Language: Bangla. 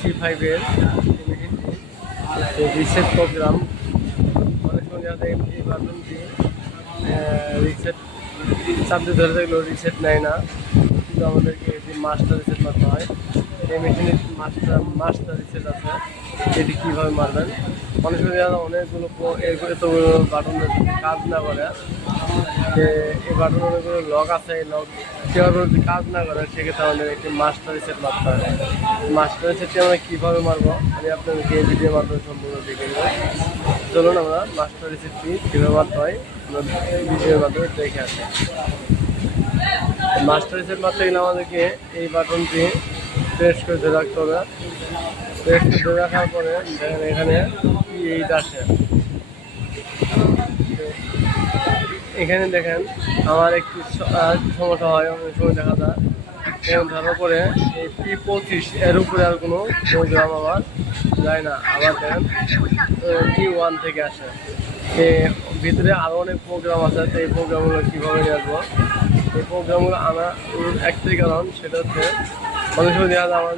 C5-এর রিসেট প্রোগ্রাম অনেক সময় দেখা যায় এই বাটনটি রিসেট চাপতে ধরে থাকলেও রিসেট নেয় না, কিন্তু আমাদেরকে এটি মাস্টার রিসেট মারতে হয়। এই মেশিনের মাস্টার রিসেট আছে, এটি কীভাবে মারবেন। অনেক সময় দেখা যায় অনেকগুলো এতগুলো বাটন কাজ না করে, যে এই বাটন অনেকগুলো লক আছে, এই লক কীভাবে যদি কাজ না করে সেক্ষেত্রে আমাদের একটি মাস্টার রিসেট মারতে হয়। মাস্টার রিসেটটি আমরা কীভাবে মারবো আমি আপনাদেরকে এই ভিডিওর মাধ্যমে সম্পূর্ণ দেখে নেব। চলুন আমরা মাস্টার রিসেটটি কীভাবে মারতে হয় আমরা ভিডিওর মাধ্যমে দেখে আসি। মাস্টার রিসেট মারতে গেলে আমাদেরকে এই বাটনটি প্রেস করে ধরে রাখতে হবে। প্রেস করে ধরে রাখার পরে দেখেন এখানে এইটা আসে, এখানে দেখেন আমার একটু সমস্যা হয়, অনেক সময় দেখা যায় এবং ধরার পরে এই P25 এর উপরে আর কোনো প্রোগ্রাম আমার যায় না। আবার দেখেন T1 থেকে আসে, ভিতরে আরও অনেক প্রোগ্রাম আছে। তো এই প্রোগ্রামগুলো কীভাবে নিয়ে আসবো, এই প্রোগ্রামগুলো আনা একটাই কারণ, সেটা হচ্ছে অনেক সময় দেখা যায় আমাদের